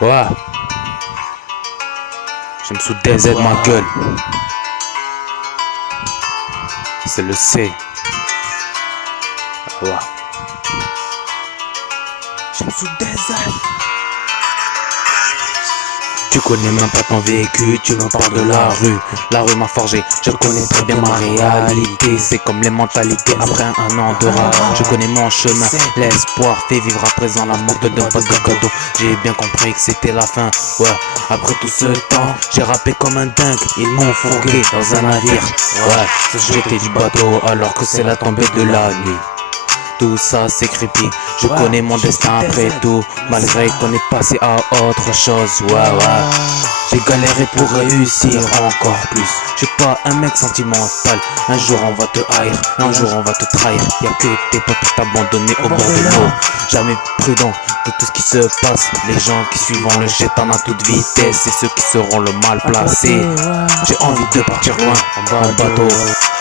Ouais, je me sous DZ ma gueule. C'est le C. Ouais. Je me sous DZ. Tu connais même pas ton vécu, tu me parles de la rue. La rue m'a forgé, je connais très bien ma réalité. C'est comme les mentalités après un an de rap. Je connais mon chemin, l'espoir fait vivre à présent. La mort te donne pas de cadeau. J'ai bien compris que c'était la fin. Ouais, après tout ce temps, j'ai rappé comme un dingue. Ils m'ont fourgué dans un navire. Ouais, j'étais du bateau alors que c'est la tombée de la nuit. Tout ça c'est creepy, je connais mon destin après tout. Malgré qu'on est passé à autre chose, ouais. J'ai galéré pour réussir encore plus. Je suis pas un mec sentimental. Un jour on va te haïr, un jour on va te trahir. Y'a que tes potes pour t'abandonner au bord de l'eau. Jamais prudent de tout ce qui se passe. Les gens qui suivront le chétan à toute vitesse, c'est ceux qui seront le mal placés. J'ai envie de partir loin en bateau,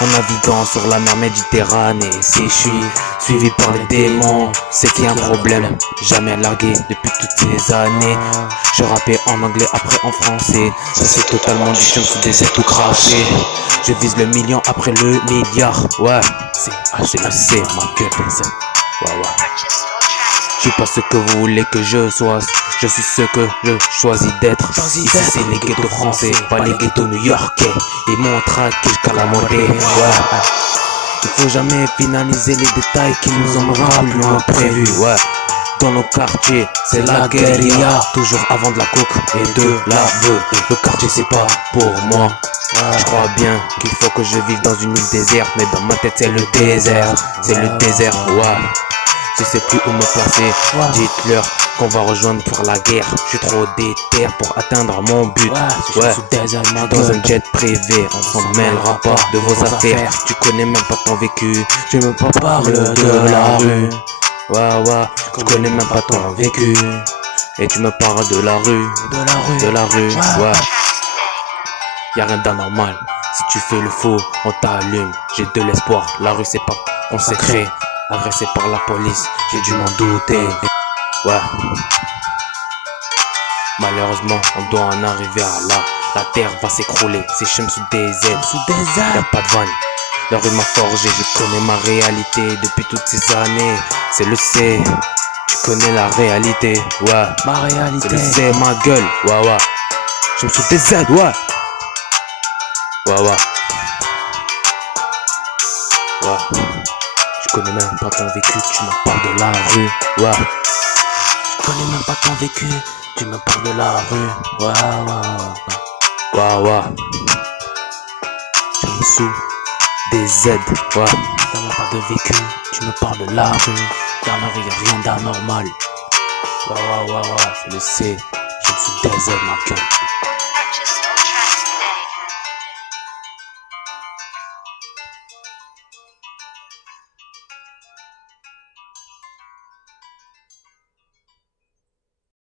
en naviguant sur la mer Méditerranée. Si je suis suivi par les démons, c'est qu'il y a un problème. Jamais largué depuis toutes ces années. Je rappais en anglais après en français. Ça c'est totalement du chien sous des ailes tout craché. Je vise le million après le milliard. Ouais, c'est le C, ma gueule. Ouais. Je suis pas ce que vous voulez que je sois. Je suis ce que je choisis d'être. Ici c'est les ghettos français, pas les ghettos new-yorkais. Ils m'ont traqué jusqu'à la montée. Ouais. Il faut jamais finaliser les détails qui nous emmèneront plus loin prévu. Ouais. Dans nos quartiers, c'est la guérilla. Toujours avant de la coke et de la beuh. Le quartier c'est pas pour moi. Je crois bien qu'il faut que je vive dans une île déserte, mais dans ma tête c'est le désert. C'est le désert, ouais. Je sais plus où me placer. Dites-leur qu'on va rejoindre pour la guerre. Je suis trop déter pour atteindre mon but. Ouais, dans un jet privé, on s'en mêlera pas de vos affaires. Tu connais même pas ton vécu, tu me parles de la rue. Ouais, tu connais même pas ton vécu. Et tu me parles de la rue, ouais. Y'a rien d'anormal, si tu fais le faux, on t'allume. J'ai de l'espoir, la rue c'est pas consacré. Agressé par la police, j'ai dû m'en douter. Ouais. Malheureusement, on doit en arriver à là. La terre va s'écrouler, c'est chem sous des ailes. Y'a pas de vanne. La rue m'a forgé, je connais ma réalité depuis toutes ces années. C'est le C, tu connais la réalité. Ouais, Ma réalité. c'est le C, ma gueule. Ouais. Chem sous des ailes, ouais. Tu connais même pas ton vécu, tu me parles de la rue. Ouais. Je connais même pas ton vécu, tu me parles de la rue. Ouais. Je me sous des Z. Ouais. T'as même pas de vécu, tu me parles de la rue. Dans la rue y'a rien d'anormal. C'est le C. Je me sous des Z, ma gueule.